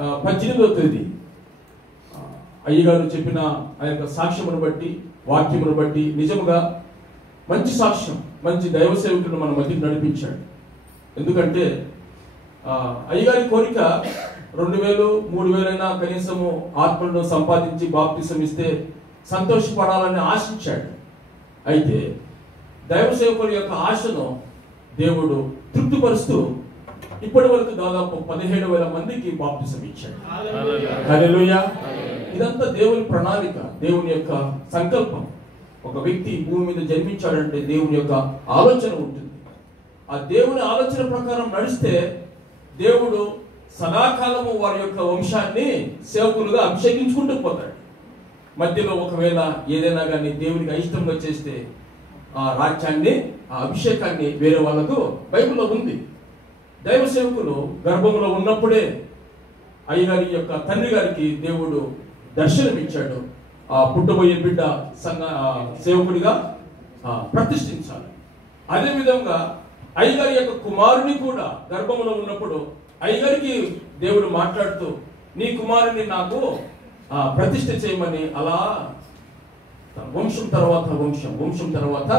18వ తేదీ అయ్యగారు చెప్పిన ఆ యొక్క సాక్ష్యమును బట్టి, వాక్యమును బట్టి నిజముగా మంచి సాక్ష్యం, మంచి దైవ సేవకులను మన మధ్యకు నడిపించాడు. ఎందుకంటే అయ్యగారి కోరిక 2000, 3000 కనీసము ఆత్మలను సంపాదించి బాప్తిసం ఇస్తే సంతోషపడాలని ఆశించాడు. అయితే దైవ సేవకుల యొక్క ఆశను దేవుడు తృప్తిపరుస్తూ ఇప్పటి వరకు దాదాపు 17,000 మందికి బాప్తిసం ఇచ్చాడు. హల్లెలూయా. ఇదంతా దేవుని ప్రణాళిక, దేవుని యొక్క సంకల్పం. ఒక వ్యక్తి భూమి మీద జన్మించాడంటే దేవుని యొక్క ఆలోచన ఉంటుంది. ఆ దేవుని ఆలోచన ప్రకారం నడిస్తే దేవుడు సదాకాలము వారి యొక్క వంశాన్ని సేవకులుగా అభిషేకించుకుంటూ పోతాడు. మధ్యలో ఒకవేళ ఏదైనా కానీ దేవునికి అయిష్టంగా చేస్తే ఆ రాజ్యాన్ని, ఆ అభిషేకాన్ని వేరే వాళ్ళకు బైబిల్లో ఉంది. దైవ సేవకులు గర్భంలో ఉన్నప్పుడే అయ్యగారి యొక్క తండ్రి గారికి దేవుడు దర్శనమిచ్చాడు. ఆ పుట్టబోయే బిడ్డ సేవకుడిగా ప్రతిష్ఠించాలి. అదేవిధంగా అయ్యగారి యొక్క కుమారుని కూడా గర్భంలో ఉన్నప్పుడు అయ్యగారికి దేవుడు మాట్లాడుతూ నీ కుమారుని నాకు ప్రతిష్ఠ చేయమని అలా వంశం తర్వాత వంశం తర్వాత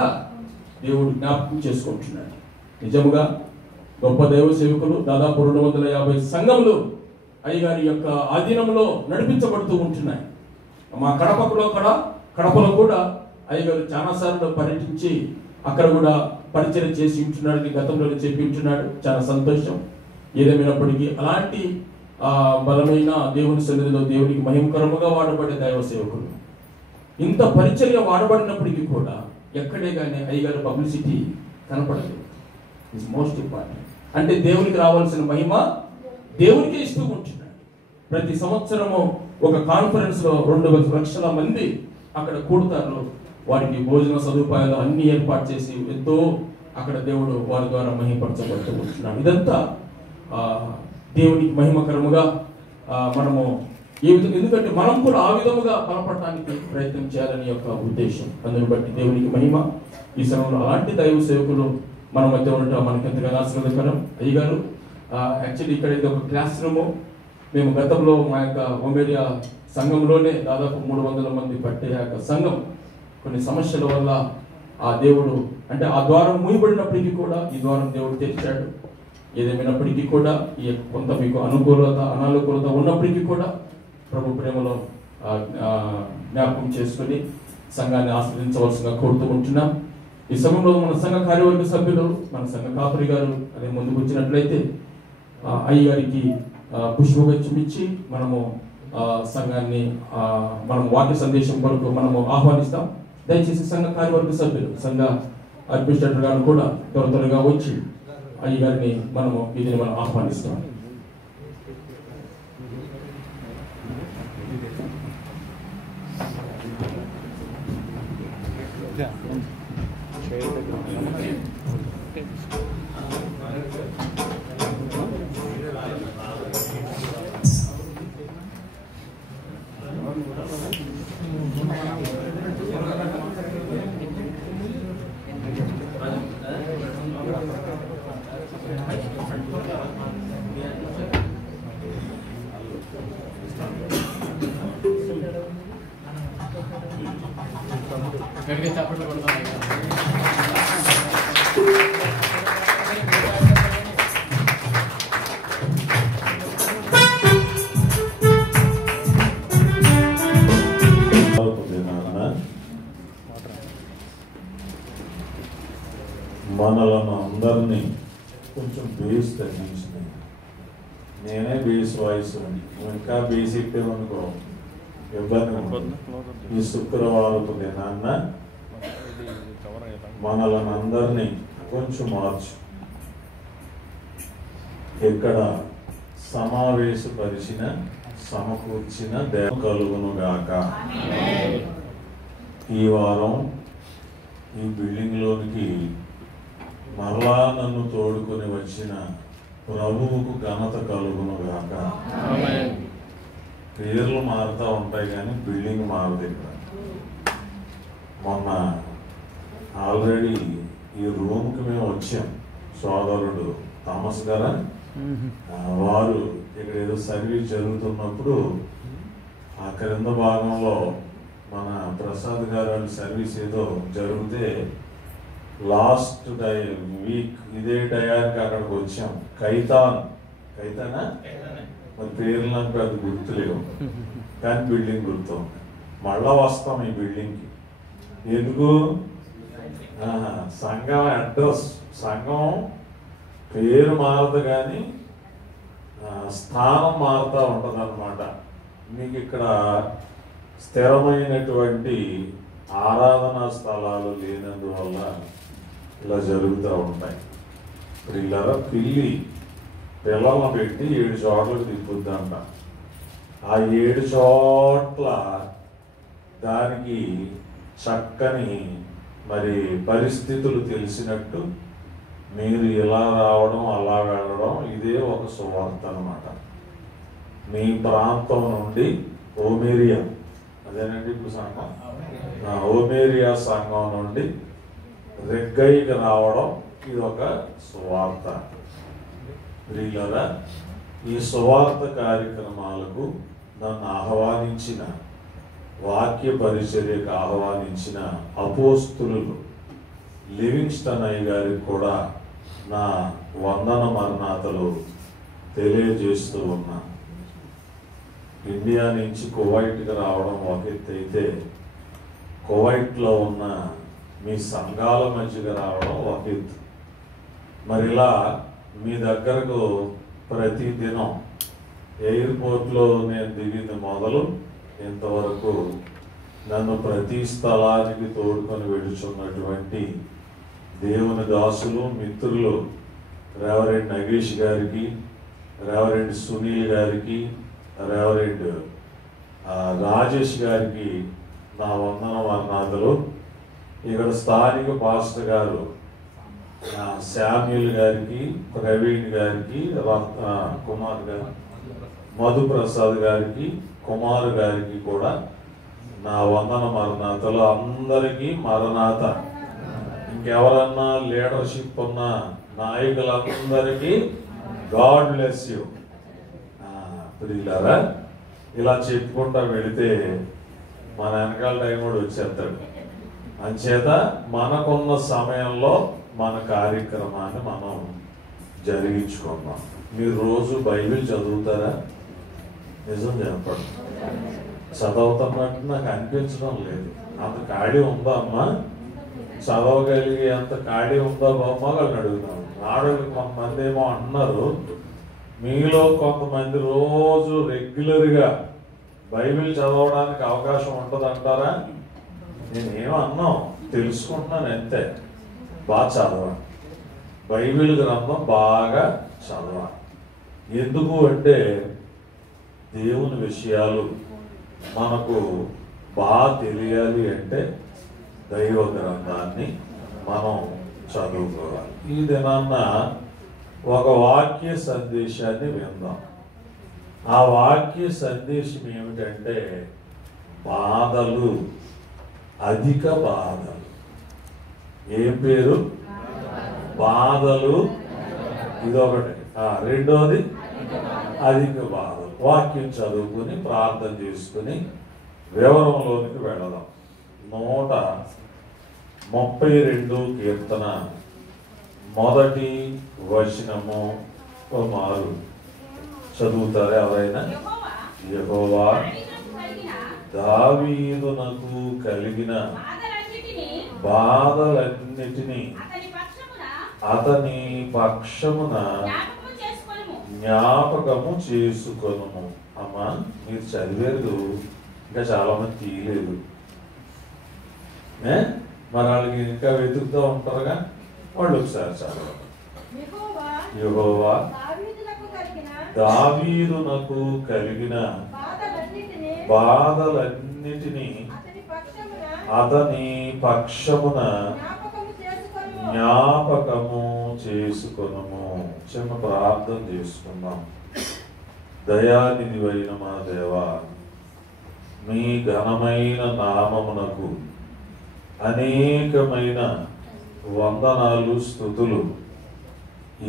దేవుడు జ్ఞాపకం చేసుకుంటున్నాడు. నిజముగా గొప్ప దైవ సేవకులు దాదాపు 250 సంఘములు అయ్యగారి యొక్క ఆధీనంలో నడిపించబడుతూ ఉంటున్నాయి. మా కడపలో కూడా అయ్యగారు చాలాసార్లు పర్యటించి అక్కడ కూడా పరిచయం చేసి ఉంటున్నాడు. గతంలో చెప్పి ఉంటున్నాడు. చాలా సంతోషం. ఏదేమైనప్పటికీ అలాంటి బలమైన దేవుని సన్నిధిలో దేవునికి మహిమకరముగా వాడబడే దైవ సేవకులు ఇంత పరిచర్య వాడబడినప్పటికీ కూడా ఎక్కడే కానీ అయ్యగారు పబ్లిసిటీ కనపడదు. Is most important. అంటే దేవునికి రావాల్సిన మహిమ దేవునికే ఇస్తూ ఉంటున్నాడు. ప్రతి సంవత్సరము ఒక కాన్ఫరెన్స్ లో 2 లక్షల మంది అక్కడ కూడతారు. వారికి భోజన సదుపాయాలు అన్ని ఏర్పాటు చేసి ఎంతో అక్కడ దేవుడు వారి ద్వారా మహిమపరచబడుతూ ఉంటున్నాడు. ఇదంతా దేవునికి మహిమకరముగా మనము ఎందుకంటే మనం కూడా ఆ విధముగా బలపడటానికి ప్రయత్నం చేయాలని యొక్క ఉద్దేశం. అందుని బట్టి దేవునికి మహిమ. ఈ సమయంలో అలాంటి దైవ సేవకులు మన మధ్య ఉండటం మనకి ఎంతగానో ఆశీర్వాదకరం. అయ్యగారు యాక్చువల్లీ ఇక్కడ ఇది ఒక క్లాస్ రూము. మేము గతంలో మా యొక్క ఒమేరియా సంఘంలోనే దాదాపు 300 మంది పట్టే ఆ యొక్క సంఘం కొన్ని సమస్యల వల్ల ఆ దేవుడు అంటే ఆ ద్వారం మూయబడినప్పటికీ కూడా ఈ ద్వారం దేవుడు తెరిచాడు. ఏదేమైనప్పటికీ కూడా ఈ కొంత మీకు అనానుకూలత ఉన్నప్పటికీ కూడా ప్రభు ప్రేమలో జ్ఞాపకం చేసుకుని సంఘాన్ని ఆశ్రయించవలసిందిగా కోరుతూ ఉంటున్నాం. ఈ సమయంలో మన సంఘ కార్యవర్గ సభ్యులు, మన సంఘ కాపరి గారు అదే ముందుకు వచ్చినట్లయితే అయ్యగారికి పుష్పగుచ్చం ఇచ్చి మనము సంఘాన్ని మనం వాక్య సందేశం కొరకు మనము ఆహ్వానిస్తాం. దయచేసి సంఘ కార్యవర్గ సభ్యులు, సంఘ అడ్మినిస్ట్రేటర్ గారు కూడా త్వరగా వచ్చి అయ్యగారిని ఇది మనం ఆహ్వానిస్తాం. మనలను అందరినీ కొంచెం బేస్ తగ్గించింది. నేనే బేస్ వాయిస్ అని ఇంకా బేస్ ఇప్పేమనుకో ఇబ్బంది. ఈ శుక్రవారపు దినాన్న మనలను అందరినీ కొంచెం మార్చు. ఇక్కడ సమావేశపరిచిన సమకూర్చిన దేవ కలుగునుగాక. ఈ వారం ఈ బిల్డింగ్లోనికి మరలా నన్ను తోడుకొని వచ్చిన ప్రభువుకు ఘనత కలుగునుగాక. పేర్లు మారుతూ ఉంటాయి కానీ బిల్డింగ్ మారదు. ఇక్కడ మొన్న ఆల్రెడీ ఈ రూమ్కి మేము వచ్చాం. సోదరుడు థామస్ గారు వారు ఇక్కడ ఏదో సర్వీస్ జరుగుతున్నప్పుడు ఆ క్రింద భాగంలో మన ప్రసాద్ గారు వాళ్ళ సర్వీస్ ఏదో జరిగితే లాస్ట్ వీక్ ఇదే టయానికి అక్కడికి వచ్చాం. కైతానా మరి పేర్లు నాకు పెద్ద గుర్తులేవు, కానీ బిల్డింగ్ గుర్తుంది. మళ్ళా వస్తాం ఈ బిల్డింగ్కి. ఎందుకు? సంఘం అడ్రస్, సంఘం పేరు మారదు కానీ స్థానం మారుతూ ఉంటుంది అన్నమాట. మీకు ఇక్కడ స్థిరమైనటువంటి ఆరాధనా స్థలాలు లేనందువల్ల ఇలా జరుగుతూ ఉంటాయి. ఇప్పుడు ఇలా పిల్లలను పెట్టి 7 చోట్లకు తిప్పుద్దంట. ఆ 7 చోట్ల దానికి చక్కని మరి పరిస్థితులు తెలిసినట్టు మీరు ఇలా రావడం అలా వెళ్ళడం ఇదే ఒక సువార్త అన్నమాట. మీ ప్రాంతం నుండి ఓమేరియా, అదేనండి ఇప్పుడు సంఘం, ఓమేరియా సంఘం నుండి రెగ్గైకి రావడం ఇది ఒక సువార్త. ప్రియులారా, ఈ సువార్త కార్యక్రమాలకు నన్ను ఆహ్వానించిన, వాక్య పరిచర్యకు ఆహ్వానించిన అపోస్తులు లివింగ్స్టన్ అయ్య గారికి కూడా నా వందన మరణాతలు తెలియజేస్తూ ఉన్నా. ఇండియా నుంచి కువైట్కి రావడం ఒక ఎత్తు అయితే, కువైట్లో ఉన్న మీ సంఘాల మధ్యకి రావడం ఒక ఎత్తు. మరి ఇలా మీ దగ్గరకు ప్రతి దినం ఎయిర్పోర్ట్లో నేను దిగింది మొదలు ఇంతవరకు నన్ను ప్రతి స్థలానికి తోడుకొని వెళుచున్నటువంటి దేవుని దాసులు, మిత్రులు రెవరెండ్ నగేష్ గారికి, రెవరెండ్ సునీల్ గారికి, రెవరెండ్ రాజేష్ గారికి నా వందన వర్ణాదులు. ఇక్కడ స్థానిక పాస్టర్ గారు శామ్యుల్ గారికి, ప్రవీణ్ గారికి, కుమార్ గారు, మధుప్రసాద్ గారికి, కుమార్ గారికి కూడా నా వందన మరణాతలు. అందరికీ మరణాత. ఇంకెవరన్నా లీడర్షిప్ ఉన్న నాయకులందరికీ గాడ్ బ్లెస్ యూ. ప్రియులారా, ఇలా చెప్పుకుంటా వెళితే మన వెనకాల టైం కూడా వచ్చేస్తాడు. అంచేత మనకున్న సమయంలో మన కార్యక్రమాన్ని మనం జరిగించుకుందాం. మీరు రోజు బైబిల్ చదువుతారా? నిజం చెప్పండి. చదవుతున్నట్టు నాకు అనిపించడం లేదు. అంత ఖాళీ ఉందా అమ్మా? చదవగలిగే అంత ఖాళీ ఉందా బామ్మ వాళ్ళని అడుగుతాను. ఆడవాళ్ళు కొంతమంది ఏమో అంటున్నారు, మీలో కొంతమంది రోజు రెగ్యులర్గా బైబిల్ చదవడానికి అవకాశం ఉంటుంది అంటారా? నేనేమన్నాం, తెలుసుకుంటున్నాను అంతే. బాగా చదవాలి, బైబిల్ గ్రంథం బాగా చదవాలి. ఎందుకు అంటే దేవుని విషయాలు మనకు బాగా తెలియాలి అంటే దైవ గ్రంథాన్ని మనం చదువుకోవాలి. ఈ దినాన్న ఒక వాక్య సందేశాన్ని విందాం. ఆ వాక్య సందేశం ఏమిటంటే బాధలు, అధిక బాధలు. ఏం పేరు? బాధలు. ఇదొకటి. రెండోది అధిక బాధలు. వాక్యం చదువుకుని ప్రార్థన చేసుకుని వివరంలోనికి వెళదాం. 132 కీర్తన మొదటి వచనము మారు చదువుతారా ఎవరైనా? యెహోవా దావీదునకు కలిగిన బాధలన్నిటినీ అతని పక్షమున జ్ఞాపకము చేసుకొనుము. అమ్మా, మీరు చదివేరు, ఇంకా చాలా మంది తీయలేదు. మరి వాళ్ళకి ఇంకా వెతుకుతూ ఉంటారుగా, వాళ్ళు ఒకసారి చదవండి. యెహోవా దావీదునకు కలిగిన బాధలన్నిటినీ అతని పక్షమున జ్ఞాపకము చేసుకొనుము. చిన్న ప్రార్థన చేసుకుందాం. దయానిధివైన మా దేవా, మీ ఘనమైన నామమునకు అనేకమైన వందనాలు, స్తుతులు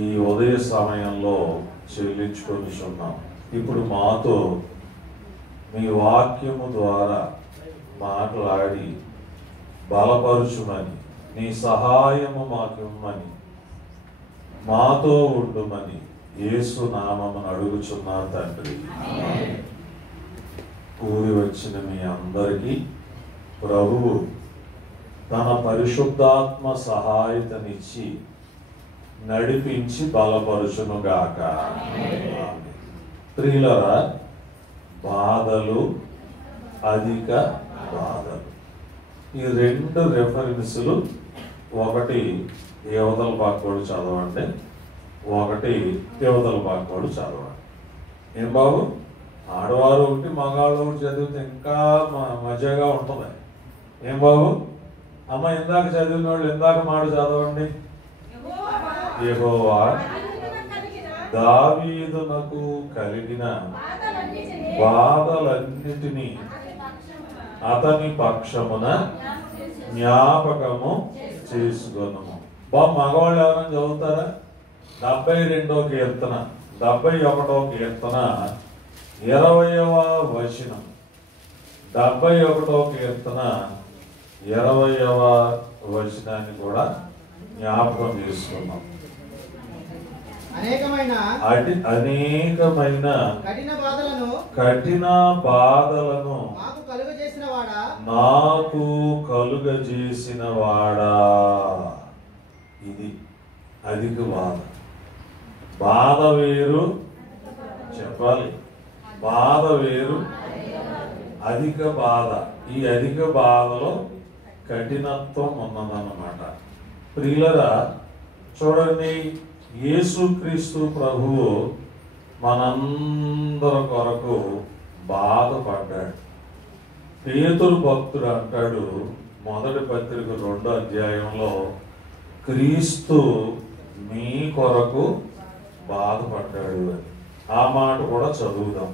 ఈ ఉదయ సమయంలో చెల్లించుకొనిచున్నాం. ఇప్పుడు మాతో మీ వాక్యము ద్వారా మాట్లాడి బలపరుచుమని, నీ సహాయము మాకిమ్మని, మాతో ఉండుమని యేసు నామమును అడుగుచున్నా తండ్రి. కూడి వచ్చిన మీ అందరికీ ప్రభువు తన పరిశుద్ధాత్మ సహాయతనిచ్చి నడిపించి బలపరుచునుగాక. ప్రియులరా, బాధలు, అధిక బాధలు, ఈ రెండు రెఫరెన్సులు, ఒకటి యువతల పాకోడు చదవండి, ఒకటి యువతల పాకోడు చదవండి. ఏం బాబు, ఆడవారు ఒకటి మగాళ్ళు ఒకటి చదివితే ఇంకా మజాగా ఉంటుంది. ఏం బాబు, అమ్మ ఇందాక చదివిన వాళ్ళు ఇందాక మాట చదవండి. యెహోవా దావీదునకు కలిగిన బాధలన్నిటినీ అతని పక్షమున జ్ఞాపకము చేసుకొనుము. మగవాళ్ళు ఎవరైనా చదువుతారా? 72వ కీర్తన, 71వ కీర్తన 20వ వచనం, 71వ కీర్తన 20వ వచనాన్ని కూడా జ్ఞాపకం చేసుకున్నాం. అనేకమైన కఠిన బాధలను నాకు కలుగజేసిన వాడా. ఇది అధిక బాధ. బాధ వేరు, చెప్పాలి, బాధ వేరు, అధిక బాధ. ఈ అధిక బాధలో కఠినత్వం ఉన్నదన్నమాట. ప్రియులరా, చూడండి, యేసుక్రీస్తు ప్రభువు మనందరి కొరకు బాధపడ్డాడు. పేతురు భక్తుడు అంటాడు మొదటి పత్రిక 2వ అధ్యాయంలో, క్రీస్తు మీ కొరకు బాధపడ్డాడు అని. ఆ మాట కూడా చదువుదాం.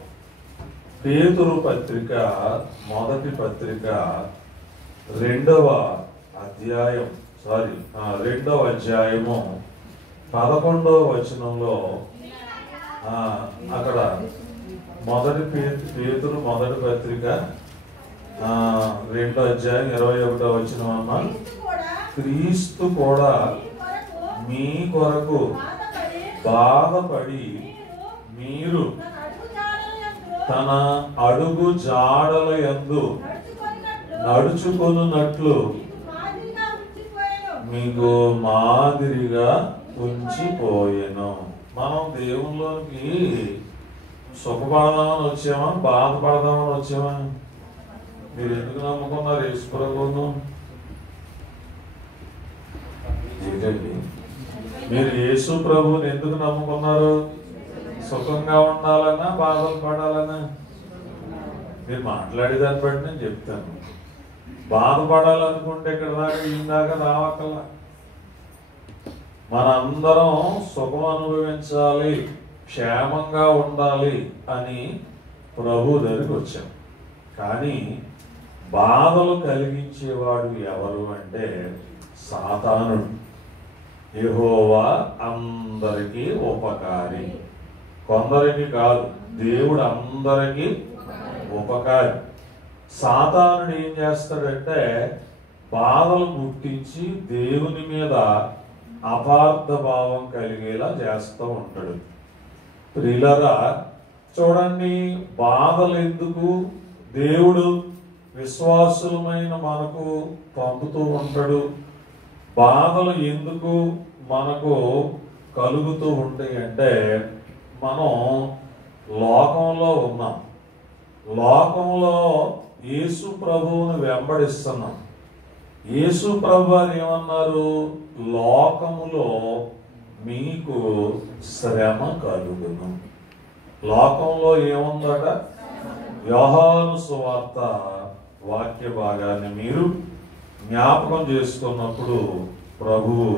పేతురు పత్రిక, మొదటి పత్రిక 2వ అధ్యాయము 11వ వచనంలో, అక్కడ పేతురు మొదటి పత్రిక 2వ అధ్యాయం 21వ వచనం అన్న, క్రీస్తు కూడా మీ కొరకు బాధపడి మీరు తన అడుగు జాడల యందు నడుచుకొనున్నట్లు మీకు మాదిరిగా ఉంచిపోయాను. మనం దేవుళ్ళకి సుఖపడదామని వచ్చామా, బాధపడదామని వచ్చామా? మీరు ఎందుకు నమ్ముకున్నారు యేసు ప్రభువును? ఏంటండి, మీరు యేసు ప్రభువుని ఎందుకు నమ్ముకున్నారు? సుఖంగా ఉండాలన్నా, బాధలు పడాలన్నా? మీరు మాట్లాడేదాన్ని బట్టి నేను చెప్తాను. బాధపడాలనుకుంటే ఇక్కడ దాకా ఇందాక రావక్కల. మనందరం సుఖం అనుభవించాలి, క్షేమంగా ఉండాలి అని ప్రభు దగ్గరికి వచ్చాం. కానీ బాధలు కలిగించేవాడు ఎవరు అంటే సాతానుడు. యెహోవా అందరికీ ఉపకారి, కొందరికి కాదు, దేవుడు అందరికీ ఉపకారి. సాతానుడు ఏం చేస్తాడంటే బాధలు పుట్టించి దేవుని మీద అపార్థ భావం కలిగేలా చేస్తూ ఉంటాడు. ప్రియులరా, చూడండి, బాధలు ఎందుకు దేవుడు విశ్వాసులమైన మనకు పంపుతూ ఉంటాడు? బాధలు ఎందుకు మనకు కలుగుతూ ఉంటాయి అంటే, మనం లోకంలో ఉన్నాం, లోకంలో యేసు ప్రభువును వెంబడిస్తున్నాం. యేసు ప్రభు అని ఏమన్నారు? లోకములో మీకు శ్రమ కలుగును. లోకంలో ఏముందట? యోహాను సువార్త వాక్య భాగాన్ని మీరు జ్ఞాపకం చేసుకున్నప్పుడు ప్రభువు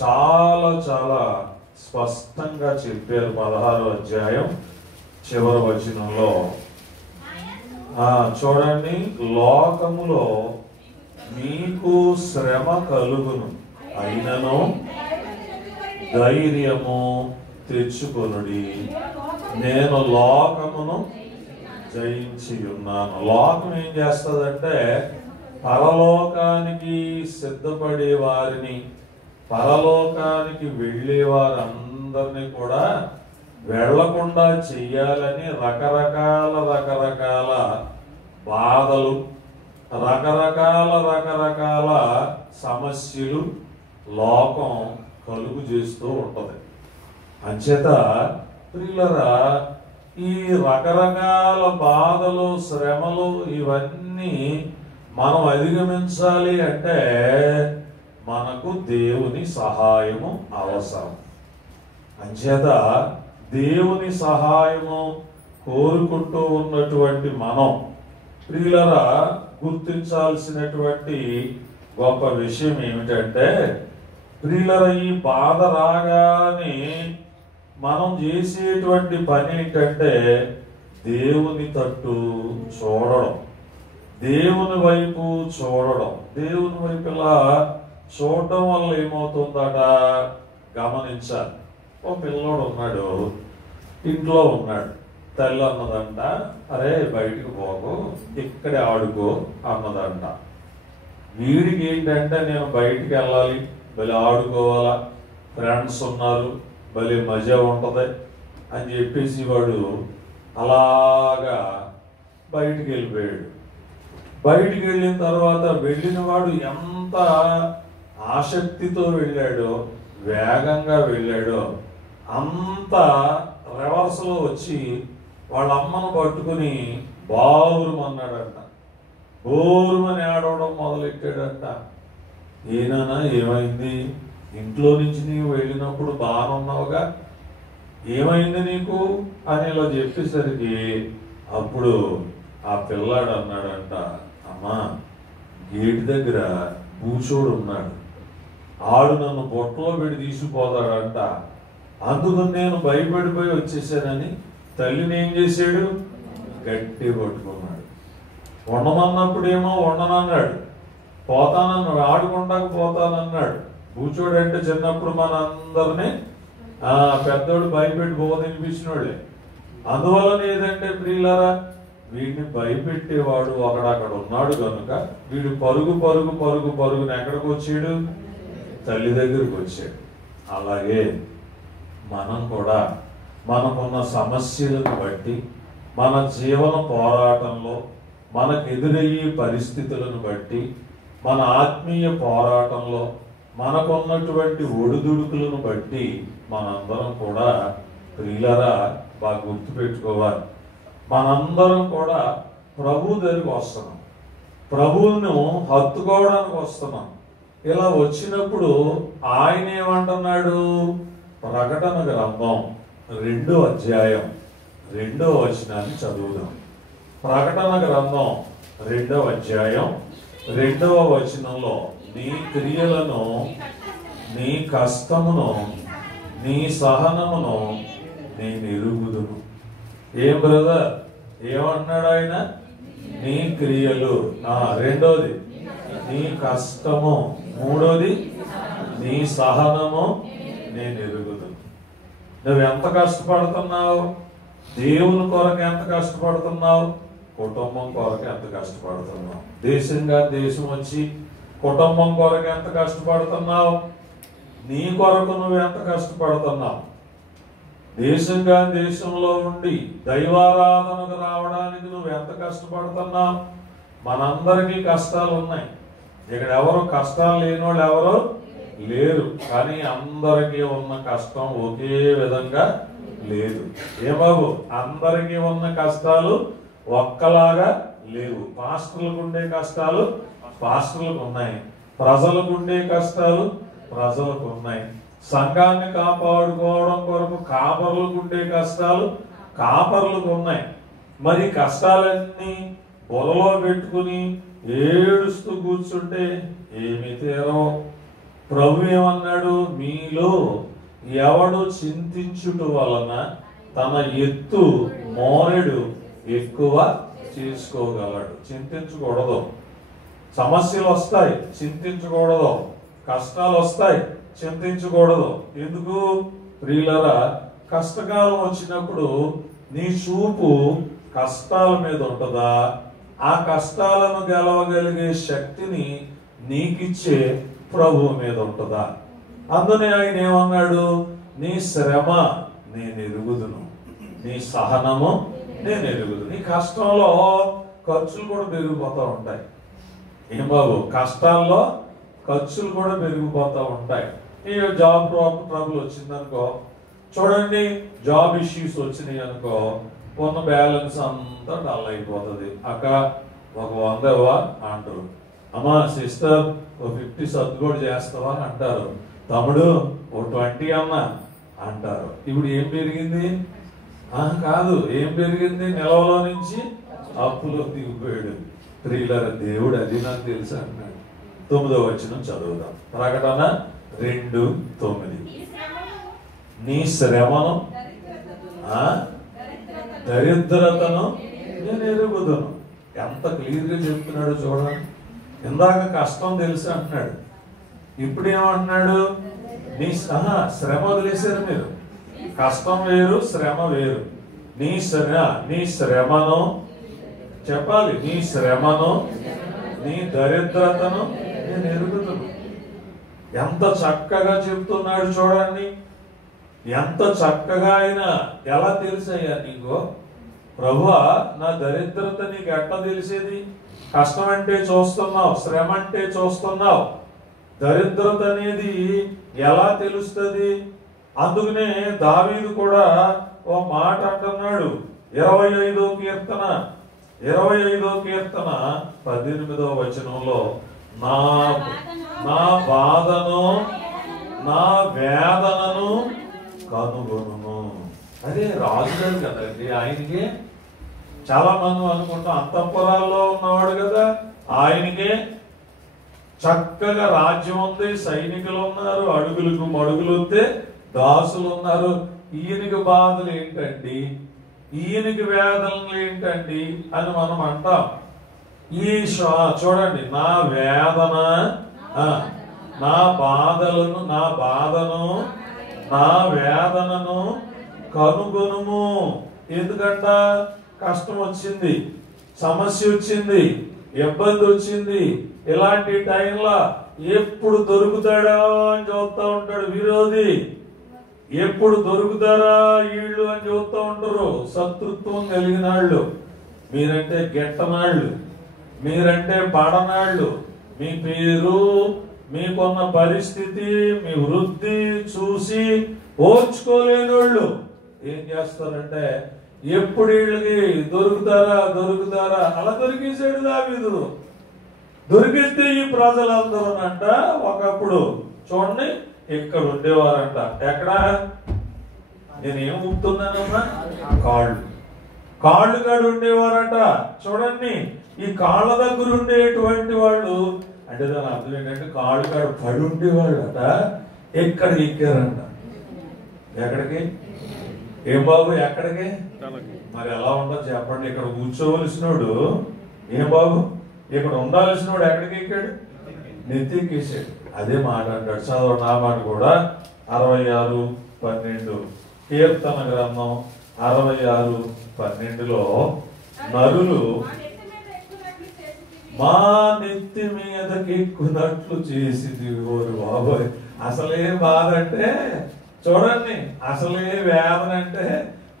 చాలా చాలా స్పష్టంగా చెప్పారు. 16వ అధ్యాయం చివరి వచనంలో చూడండి, లోకములో మీకు శ్రమ కలుగును, అయినను ధైర్యము తెచ్చుకొనుడి, నేను లోకమును జయించి ఉన్నాను. లోకం ఏం చేస్తుందంటే పరలోకానికి సిద్ధపడే వారిని, పరలోకానికి వెళ్ళే వారందరినీ కూడా వెళ్లకుండా చెయ్యాలని రకరకాల బాధలు, రకరకాల సమస్యలు లోకం కలుగు చేస్తూ ఉంటది. అంచేత ప్రియులరా, ఈ రకరకాల బాధలు, శ్రమలు ఇవన్నీ మనం అధిగమించాలి అంటే మనకు దేవుని సహాయము అవసరం. అంచేత దేవుని సహాయము కోరుకుంటూ ఉన్నటువంటి మనం ప్రియులరా గుర్తించాల్సినటువంటి గొప్ప విషయం ఏమిటంటే, ప్రియులరా ఈ బాధ రాగానే మనం చేసేటువంటి పని ఏంటంటే దేవుని తట్టు చూడడం, దేవుని వైపు చూడడం. దేవుని వైపు ఇలా చూడడం వల్ల ఏమవుతుందట గమనించాలి. ఓ పిల్లోడు ఉన్నాడు, ఇంట్లో ఉన్నాడు. తల్లి అన్నదంట, అరే బయటికి పోకు, ఇక్కడే ఆడుకో అన్నదంట. వీడికి ఏంటంటే నేను బయటికి వెళ్ళాలి, భలే ఆడుకోవాలా, ఫ్రెండ్స్ ఉన్నారు, భలే మజా ఉంటది అని చెప్పేసి వాడు అలాగా బయటికి వెళ్ళిపోయాడు. బయటికి వెళ్ళిన తర్వాత వెళ్ళిన వాడు ఎంత ఆసక్తితో వెళ్ళాడో, వేగంగా వెళ్ళాడో, అంత రివర్స్లో వచ్చి వాళ్ళ అమ్మను పట్టుకుని బావురుమన్నాడంట. బోరుమని ఆడవడం మొదలెట్టాడంట. ఏనానా ఏమైంది? ఇంట్లో నుంచి నీవు వెళ్ళినప్పుడు బాగున్నావుగా, ఏమైంది నీకు అని ఇలా చెప్పేసరికి అప్పుడు ఆ పిల్లాడు అన్నాడంట, అమ్మా గేటు దగ్గర భూచోడు ఉన్నాడు, ఆడు నన్ను బొట్టలో పెట్టి తీసుకుపోతాడంట, అందుకని నేను భయపడిపోయి వచ్చేసానని తల్లిని ఏం చేశాడు, గట్టి పట్టుకున్నాడు. ఉండమన్నప్పుడేమో ఉండనన్నాడు, పోతానన్నాడు, ఆడుకుంటాకు పోతానన్నాడు. భూచోడు అంటే చిన్నప్పుడు మన అందరినీ పెద్దోడు భయపెట్టి బోధింపించినోడే. అందువలన ఏదంటే ప్రియులారా, వీడిని భయపెట్టేవాడు ఒకడక్కడ ఉన్నాడు కనుక వీడు పరుగున ఎక్కడికి వచ్చాడు, తల్లి దగ్గరికి వచ్చాడు. అలాగే మనం కూడా మనకున్న సమస్యలను బట్టి, మన జీవన పోరాటంలో మనకు ఎదురయ్యే పరిస్థితులను బట్టి, మన ఆత్మీయ పోరాటంలో మనకున్నటువంటి ఒడిదుడుకులను బట్టి మనందరం కూడా ప్రియులరా బాగా గుర్తుపెట్టుకోవాలి. మనందరం కూడా ప్రభు దగ్గరికి వస్తున్నాం, ప్రభువును హత్తుకోవడానికి వస్తున్నాం. ఇలా వచ్చినప్పుడు ఆయన ఏమంటున్నాడు, ప్రకటన గ్రంథం 2వ అధ్యాయం 2వ వచనాన్ని చదువుదాం. ప్రకటన గ్రంథం 2వ అధ్యాయం 2వ వచనంలో, నీ క్రియలను, నీ కష్టమును, నీ సహనమును నేను ఎరుగుదును. ఏం బ్రదర్ ఏమన్నాడు ఆయన? నీ క్రియలు, రెండోది నీ కష్టము, మూడోది నీ సహనము నేను ఎరుగుదును. నువ్వు ఎంత కష్టపడుతున్నావు, దేవుని కొరకు ఎంత కష్టపడుతున్నావు, కుటుంబం కొరకు ఎంత కష్టపడుతున్నావు, దేశంగా దేశం వచ్చి కుటుంబం కొరకు ఎంత కష్టపడుతున్నావు, నీ కొరకు నువ్వు ఎంత కష్టపడుతున్నావు, దేశంగా దేశంలో ఉండి దైవారాధనకు రావడానికి నువ్వు ఎంత కష్టపడుతున్నావు. మనందరికీ కష్టాలు ఉన్నాయి, ఇక్కడ ఎవరు కష్టాలు లేని వాళ్ళు ఎవరు లేరు. కానీ అందరికీ ఉన్న కష్టం ఒకే విధంగా లేదు. ఏ బాబు, అందరికీ ఉన్న కష్టాలు ఒక్కలాగా లేవు. పాస్టర్లకు ఉండే కష్టాలు పాస్టర్లకు ఉన్నాయి, ప్రజలకు ఉండే కష్టాలు ప్రజలకు ఉన్నాయి, సంఘాన్ని కాపాడుకోవడం కొరకు కాపర్లకు ఉండే కష్టాలు కాపర్లకు ఉన్నాయి. మరి కష్టాలన్నీ బుర్రలో పెట్టుకుని ఏడుస్తూ కూర్చుంటే ఏమి తీరవు. ప్రభు ఏమన్నాడు, మీలో ఎవడు చింతించుట వలన తన ఎత్తు మోరెడు ఎక్కువ చేసుకోగలడు. చింతించకూడదు. సమస్యలు వస్తాయి, చింతించకూడదు. కష్టాలు వస్తాయి, చింతించకూడదు. ఎందుకు ప్రియులరా, కష్టకాలం వచ్చినప్పుడు నీ చూపు కష్టాల మీద ఉంటుందా, ఆ కష్టాలను గెలవగలిగే శక్తిని నీకిచ్చే ప్రభువు మీద ఉంటుందా? అందునే ఆయన ఏమన్నాడు, నీ శ్రమ నేను ఎరుగుదును, నీ సహనము నేను ఎరుగుదును. నీ కష్టంలో ఖర్చులు కూడా పెరిగిపోతూ ఉంటాయి. ఏం బాబు, కష్టాల్లో ఖర్చులు కూడా పెరిగిపోతూ ఉంటాయి. ఈ జాబ్ ట్రబుల్ వచ్చిందనుకో, చూడండి, జాబ్ ఇష్యూస్ వచ్చినాయి అనుకో, ఉన్న బ్యాలెన్స్ అంతా డల్ అయిపోతుంది. అక్క ఒక 100 ఇవ్వా అంటారు, అమ్మా సిస్టర్ ఓ 50 సర్దుకోడు చేస్తావా అంటారు, తమ్ముడు ఓ 20 అమ్మా అంటారు. ఇప్పుడు ఏం పెరిగింది? కాదు, ఏం పెరిగింది? నిలవలో నుంచి అప్పులో దిగిపోయాడు. ప్రియులారా, దేవుడు అది నాకు తెలుసు అన్నాడు. 9వ వచనం చదువుదాం. ప్రకటన 2:9. నీ శ్రమను దరిద్రతను నేను ఎరుగుదును. ఎంత క్లియర్గా చెప్తున్నాడు చూడండి. ఇందాక కష్టం తెలుసు అంటున్నాడు, ఇప్పుడు ఏమంటున్నాడు? నీ శ్రమ వదిలేశారు మీరు. కష్టం వేరు, శ్రమ వేరు. నీ శ్రమను చెప్పాలి, నీ శ్రమను, నీ దరిద్రతను నేను ఎరుగుదును. ఎంత చక్కగా చెప్తున్నాడు చూడండి. ఎంత చక్కగా ఆయన ఎలా తెలుసయ్యా నీకు? ప్రభువా, నా దరిద్రత నీకు ఎట్లా తెలిసేది? కష్టం అంటే చూస్తున్నావు, శ్రమ అంటే చూస్తున్నావు, దరిద్రత అనేది ఎలా తెలుస్తుంది? అందుకనే దావీదు కూడా ఓ మాట అంటున్నాడు. 25వ కీర్తన 18వ వచనంలో, నా బాధను నా వేదనను కనుగొను. అదే రాజుగారు కదండి. ఆయనకే చాలా మంది అనుకుంటాం అంతఃపురాల్లో ఉన్నవాడు కదా, ఆయనకే చక్కగా రాజ్యం ఉంది, సైనికులు ఉన్నారు, అడుగులకు మడుగులు వస్తే దాసులు ఉన్నారు. ఈయనకి బాధలు ఏంటండి, ఈయనకి వేదనలు ఏంటండి అని మనం అంటాం. ఈ చూడండి, నా వేదన, నా బాధను నా వేదనను కనుగొనుము. ఎందుకంట? కష్టం వచ్చింది, సమస్య వచ్చింది, ఇబ్బంది వచ్చింది. ఇలాంటి టైంలో ఎప్పుడు దొరుకుతాడా అని చూస్తూ ఉంటాడు విరోధి. ఎప్పుడు దొరుకుతారా వీళ్ళు అని చూస్తూ ఉంటారు. శత్రుత్వం కలిగిన వాళ్ళు, మీరంటే గెట్టనాళ్ళు, మీరంటే పడనాళ్ళు, మీ పేరు, మీకున్న పరిస్థితి, మీ వృద్ధి చూసి ఓర్చుకోలేని వాళ్ళు ఏం చేస్తారంటే ఎప్పుడు వీళ్ళకి దొరుకుతారా అలా దొరికేసాడు దావీదు. దొరికితే ఈ ప్రజలందరూనంట ఒకప్పుడు చూడండి ఇక్కడ ఉండేవారంట. ఎక్కడ? నేనేం ఊపుతున్నానమ్మా? కాళ్ళు కాడు ఉండేవారంట. చూడండి, ఈ కాళ్ళ దగ్గర ఉండేటువంటి వాళ్ళు అంటే దాని అర్థం ఏంటంటే కాళ్ళు కాడు పడి ఉండేవాళ్ళట. ఎక్కడ ఎక్కారంట? ఎక్కడికి? ఏం బాబు ఎక్కడికి? మరి ఎలా ఉండదు చెప్పండి. ఇక్కడ కూర్చోవలసినోడు ఏం బాబు, ఇక్కడ ఉండాల్సినోడు ఎక్కడికి ఎక్కాడు? నెత్తికేసాడు. అదే మాట అంటాడు. చదవండి ఆ మాట కూడా. 66:12 కీర్తన గ్రంథం 66:12లో, నరులు మా నెత్తి మీదకి ఎక్కునట్లు చేసింది. ఓరు బాబోయ్, అసలే బాధ అంటే చూడండి, అసలే వేదన అంటే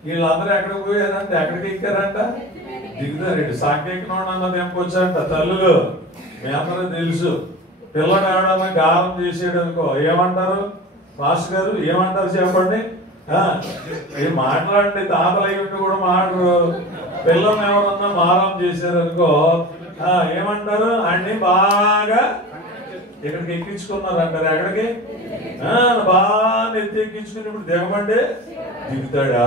వీళ్ళందరూ ఎక్కడికి పోయారంటే ఎక్కడికి ఎక్కారంట? దిగుతారండి. సాంకేతికం అన్నది ఎంకొచ్చారంట. తల్లులు మీ అందరూ తెలుసు, పిల్లడు ఎవడన్నా గారం చేసాడు అనుకో ఏమంటారు? మాస్టర్ గారు ఏమంటారు చెప్పండి? ఏం మాట్లాడండి, తాతలు అయ్యి ఉండి కూడా మాట్లాడరు. పిల్లల్ని ఎవరన్నా మారం చేశారు అనుకో ఏమంటారు? అన్ని బాగా ఇక్కడికి ఎక్కించుకున్నారు అంటారు. ఎక్కడికి? బాగా నెత్తి ఎక్కించుకుని ఇప్పుడు దిగమంటే దిగుతాడా?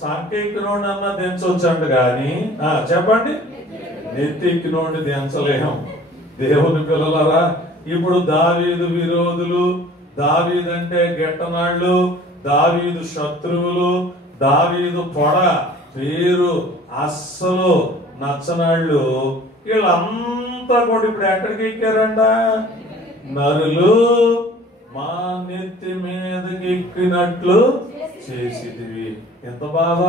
సాంకేతికనోడిని అన్నా దించవచ్చు అంట కానీ చెప్పండి, నెత్తి ఎక్కినోడిని దించలేము. దేవుని పిల్లలరా, ఇప్పుడు దావీదు విరోధులు, దావీదు అంటే గెట్టనాళ్ళు, దావీదు శత్రువులు, దావీదు పొడ పేరు అస్సలు నచ్చనాళ్ళు, వీళ్ళంతా కూడా ఇప్పుడు ఎక్కడికి ఎక్కారంట? నరులు మా నెత్తి మీదకి ఎక్కినట్లు చేసిదివి. ఎంత బాధ!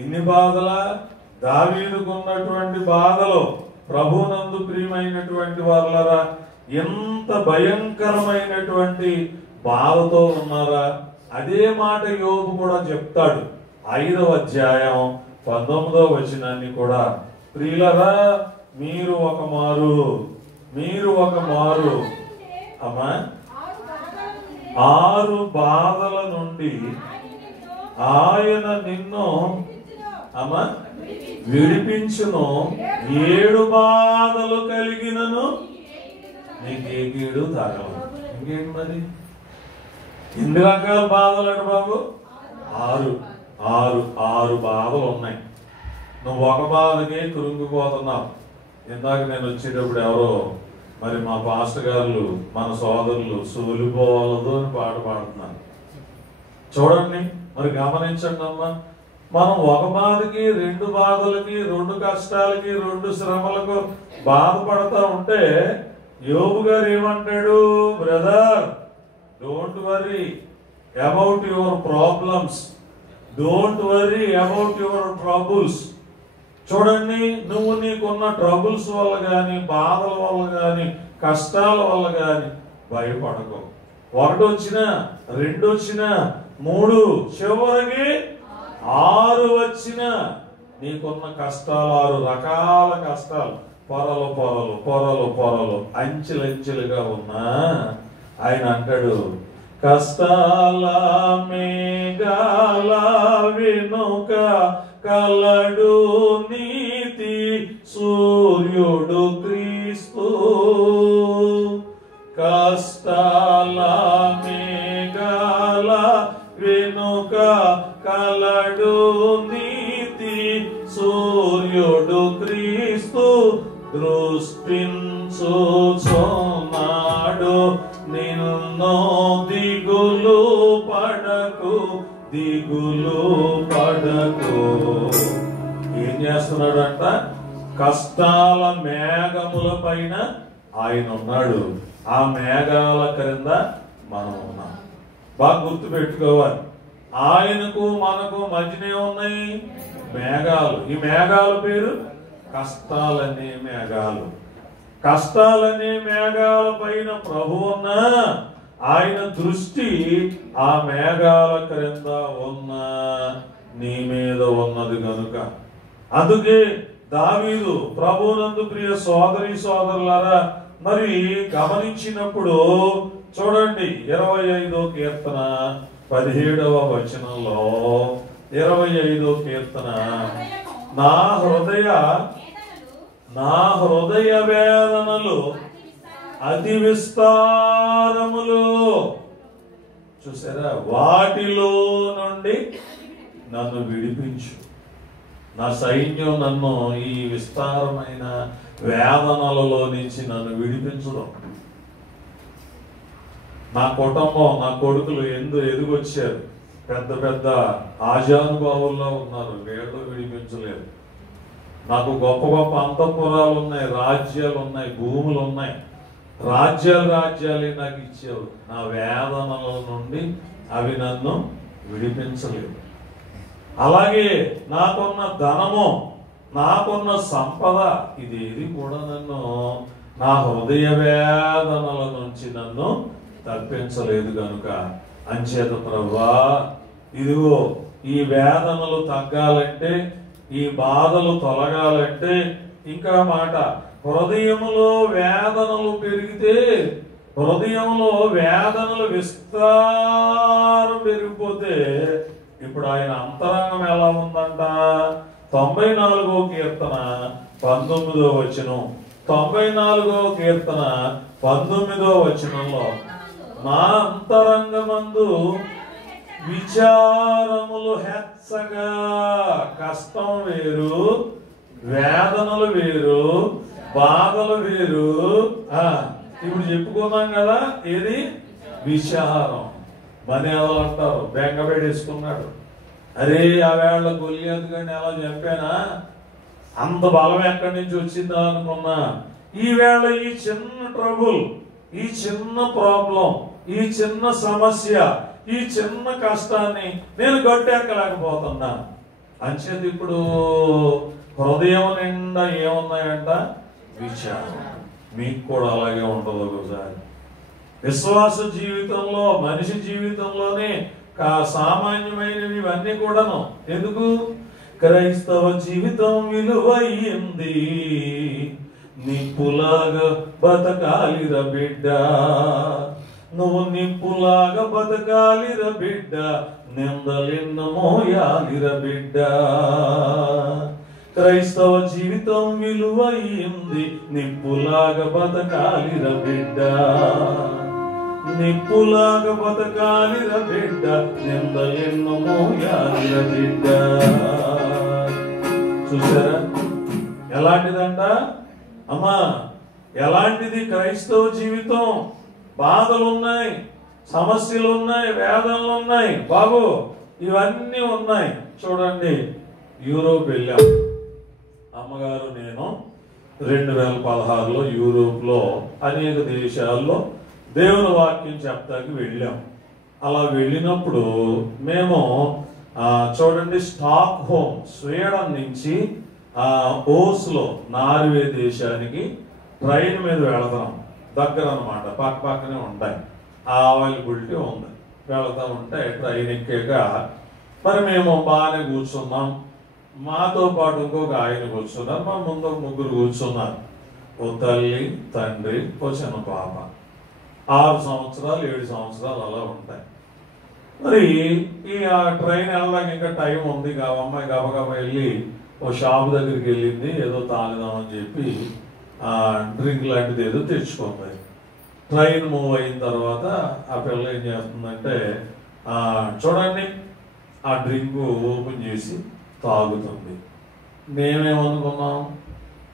ఇన్ని బాధల దావీదుకు ఉన్నటువంటి బాధలు ప్రభునందు ప్రియమైనటువంటి వాళ్ళరా ఎంత భయంకరమైనటువంటి బాధతో ఉన్నారా? అదే మాట యోబు కూడా చెప్తాడు 5వ అధ్యాయం 19వ వచనాన్ని కూడా. ప్రియులరా, మీరు ఒక మారు అమ్మా 6 బాధల నుండి ఆయన నిన్ను అమ్మా విడిపించును, 7 బాధలు కలిగినను నీకే కీడు తాగలవు. ఇంకేంటి మరి? ఎన్ని రకాల బాధలు అండి బాబు? 6 బాధలు ఉన్నాయి. నువ్వు ఒక బాధకే కృంగిపోతున్నావు. ఇందాక నేను వచ్చేటప్పుడు ఎవరో మరి మా పాస్టర్ గారు మన సోదరులు సూలిపోవలదు అని పాట పాడుతున్నారు. చూడండి, మరి గమనించండి అమ్మా, మనం ఒక బాధకి 2 బాధలకి 2 కష్టాలకి 2 శ్రమలకు బాధపడతా ఉంటే యోబు గారు ఏమంటాడు? Brother, don't worry about your problems, don't worry about your troubles. చూడండి, నువ్వు నీకున్న ట్రబుల్స్ వల్ల కానీ, బాధల వల్ల కానీ, కష్టాల వల్ల కానీ భయపడకు. 1 వచ్చినా 2 వచ్చినా 3 చివరికి 6 వచ్చినా నీకున్న కష్టాలు 6 రకాల కష్టాలు, పొరలు అంచెలంచెలుగా ఉన్నా ఆయన అంటాడు, కష్టాల మేఘాల వెనుక కలడు నీతి సూర్యుడు క్రీస్తు. కష్టాల మేఘాల వెనుక కలడు నీతి సూర్యుడు క్రీస్తు. దృష్టించుచున్నాడు నిన్ను, దిగులు పడకు. ఏం చేస్తున్నాడంట? కష్టాల మేఘముల పైన ఆయన ఉన్నాడు. ఆ మేఘాల క్రింద మనం ఉన్నాం. బాగా గుర్తు పెట్టుకోవాలి. ఆయనకు మనకు మధ్యనే ఉన్నాయి మేఘాలు. ఈ మేఘాల పేరు కష్టాలనే మేఘాలు. కష్టాలనే మేఘాల పైన ప్రభు ఉన్నా ఆయన దృష్టి ఆ మేఘాల క్రింద ఉన్న నీ మీద ఉన్నది కనుక. అందుకే దావీదు ప్రభునందు ప్రియ సోదరి సోదరులారా మరి గమనించినప్పుడు చూడండి 25వ కీర్తన 17వ వచనంలో 25వ కీర్తన, నా హృదయ వేదనలు అతి విస్తారములు. చూసారా? వాటిలో నుండి నన్ను విడిపించు. నా సైన్యం నన్ను ఈ విస్తారమైన వేదనలలో నుంచి నన్ను విడిపించడం. నా కుటుంబం, నా కొడుకులు ఎదిగొచ్చారు, పెద్ద పెద్ద ఆజానుభావుల్లో ఉన్నారు, వీళ్ళు విడిపించలేదు. నాకు గొప్ప గొప్ప అంతఃపురాలు ఉన్నాయి, రాజ్యాలు ఉన్నాయి, భూములు ఉన్నాయి, రాజ్యాలే నాకు ఇచ్చావు. నా వేదనల నుండి అవి నన్ను విడిపించలేదు. అలాగే నాకున్న ధనము, నాకున్న సంపద, ఇదేది కూడా నన్ను నా హృదయ వేదనల నుంచి నన్ను తప్పించలేదు కనుక అంచేత ప్రభువా, ఇదిగో ఈ వేదనలు తగ్గాలంటే, ఈ బాధలు తొలగాలంటే, ఇంకా మాట, హృదయములో వేదనలు పెరిగితే, హృదయంలో వేదనలు విస్తారం పెరిగిపోతే ఇప్పుడు ఆయన అంతరంగం ఎలా ఉందంట? 94వ కీర్తన 19వ వచనం, 94వ కీర్తన 19వ వచనంలో, నా అంతరంగమందు విచారములు హెచ్చగా. కష్టం వేరు, వేదనలు వేరు, బాధలు వేరు. ఇప్పుడు చెప్పుకున్నాం కదా, ఏది విచారం. మనేవాళ్ళు అంటారు బెంగపెట్టేసుకున్నాడు, అరే ఆ వేళ గొలియాదు కానీ ఎలా చెప్పానా, అంత బలం ఎక్కడి నుంచి వచ్చిందా అనుకున్నా. ఈవేళ ఈ చిన్న ట్రబుల్, ఈ చిన్న ప్రాబ్లం, ఈ చిన్న సమస్య, ఈ చిన్న కష్టాన్ని నేను గట్టెక్కలేకపోతున్నా. అంచేది ఇప్పుడు హృదయం నిండా ఏమున్నాయంట? విచారం. మీకు కూడా అలాగే ఉంటుంది ఒకసారి. విశ్వాస జీవితంలో, మనిషి జీవితంలోనే సామాన్యమైనవి ఇవన్నీ కూడాను. ఎందుకు? క్రైస్తవ జీవితం విలువైంది, నిప్పులాగా బతకాలిరా బిడ్డ, నువ్వు నిప్పులాగా బతకాలిరా బిడ్డ, నిందలెన్న మోయాలిరా బిడ్డ. క్రైస్తవ జీవితం విలువైంది, నిప్పులాగా బతకాలిరా బిడ్డ, నిప్పులాగా బతకాలిరా బిడ్డ, నిందలెన్నో మోయాలిరా బిడ్డ. చూసారా ఎలాంటిదంట? అమ్మా ఎలాంటిది క్రైస్తవ జీవితం? బాధలున్నాయి, సమస్యలున్నాయి, వేదనలు ఉన్నాయి బాబు, ఇవన్నీ ఉన్నాయి. చూడండి, యూరోప్ వెళ్ళాం అమ్మగారు నేను 2016లో యూరోప్లో అనేక దేశాల్లో దేవుని వాక్యం చెప్తాకి వెళ్ళాం. అలా వెళ్ళినప్పుడు మేము చూడండి, స్టాక్ హోమ్ స్వీడన్ నుంచి ఓస్లో నార్వే దేశానికి ట్రైన్ మీద వెళతాం. దగ్గర అనమాట, పక్క పక్కనే ఉంటాయి, అవైలబిలిటీ ఉంది. వెళతా ఉంటే ట్రైన్ ఎక్కాక మరి మేము బాగానే కూర్చున్నాం. మాతో పాటు ఇంకొక ఆయన కూర్చున్నారు, మా ముందు 3 కూర్చున్నారు. ఓ తల్లి, తండ్రి, ఓ చిన్న పాప. 6 సంవత్సరాలు 7 సంవత్సరాలు అలా ఉంటాయి. మరి ఈ ట్రైన్ వెళ్ళడానికి ఇంకా టైం ఉంది. అమ్మాయి గబగబా వెళ్ళి ఓ షాప్ దగ్గరికి వెళ్ళింది, ఏదో తాగుదామని చెప్పి డ్రింక్ లాంటిది ఏదో తెచ్చుకుంది. ట్రైన్ మూవ్ అయిన తర్వాత ఆ పిల్ల ఏం చేస్తుందంటే చూడండి ఆ డ్రింక్ ఓపెన్ చేసి తాగుతుంది. మేమేమనుకున్నాం?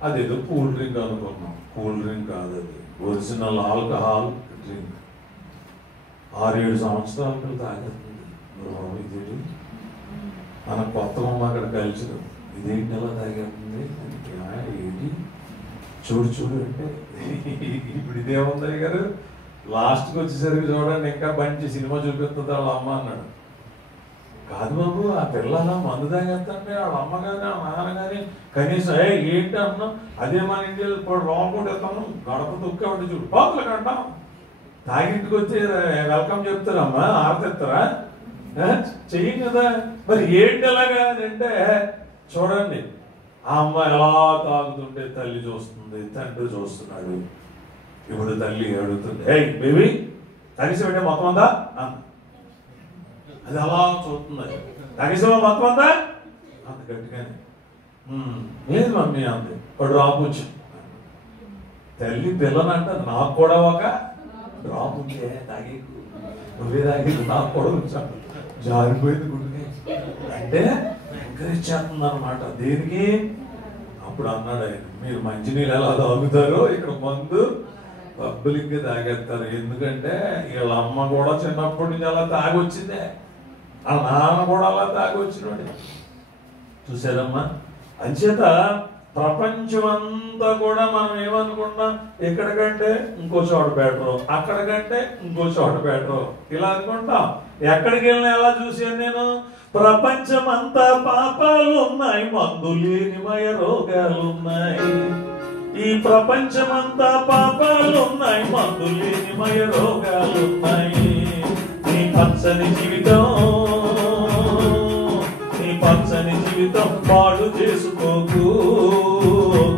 అదేదో కూల్ డ్రింక్ అనుకున్నాం. కూల్ డ్రింక్ కాదు, అది ఒరిజినల్ ఆల్కహాల్ డ్రింక్. 6-7 సంవత్సరాల పిల్ల తాగుతుంది. ఇది మన కొత్తగా అక్కడ కలిసి ఇదేంటి ఎలా తాగేస్తుంది ఏంటి చూడు చూడు అంటే ఇప్పుడు ఇదేముంది గారు, లాస్ట్కి వచ్చేసరికి చూడండి ఇంకా మంచి సినిమా చూపిస్తుంది వాళ్ళ అమ్మ అన్నాడు. కాదు బాబు, ఆ పిల్ల మందు తాగేస్తుంటే వాళ్ళ అమ్మ కానీ ఆ నాన్న కానీ కనీసం ఏంటి అన్నాం. అదే మన ఇండియాలో ఇప్పుడు రాంగ్ ఎత్తాను, గడప తొక్కేవాడి చూడు పాపలు కంటాం. తాగింటికి వచ్చి వెల్కమ్ చెప్తారమ్మా, ఆరతిస్తారా? చెయ్యం కదా. మరి ఏంటి ఎలాగా అంటే చూడండి, ఆ అమ్మ ఎలా తాగుతుంటే తల్లి చూస్తుంది, తండ్రి చూస్తున్నాడు. ఇప్పుడు తల్లి అడుగుతుంది, బేబీ కనీసం అంటే మొత్తం అందా? అది అలా చూస్తుంది. కనీసం మొత్తం అందా? అంత గట్టిగానే లేదు మమ్మీ అంది. ఒక డ్రాప్ వచ్చి తల్లి పిల్లనంట, నాకు కూడా ఒక డ్రాప్ ఉంటే తాగేకు, నువ్వే తాగేకు, నాకు కూడా వచ్చాను. జారిపోయింది గుడికి అంటే ఎంకరేజ్ చేస్తుంది అనమాట. దేనికి? అప్పుడు అన్నాడు ఆయన, మీరు మంచినీళ్ళు ఎలా తాగుతారో ఇక్కడ మందు పబ్లిక్ తాగేస్తారు. ఎందుకంటే వీళ్ళ అమ్మ కూడా చిన్నప్పటి నుంచి అలా తాగొచ్చిందే, ఆ నాన్న కూడా అలా తాగొచ్చినోడే. చూసారమ్మా? అంచేత ప్రపంచం అంతా కూడా మనం ఏమనుకున్నాం, ఎక్కడికంటే ఇంకో చోట బెటరు, అక్కడికంటే ఇంకో చోట బెటరు, ఇలా అనుకుంటాం. ఎక్కడికి వెళ్ళినా ఎలా చూసాను నేను? ప్రపంచం అంతా పాపాలు ఉన్నాయి, మందు లేని మయ రోగాలు ఉన్నాయి. ఈ ప్రపంచం అంతా పాపాలు ఉన్నాయి, మందు లేని మయ రోగాలు ఉన్నాయి. నీ పచ్చని జీవితం, నీ పచ్చని జీవితం పాడు చేసుకోకు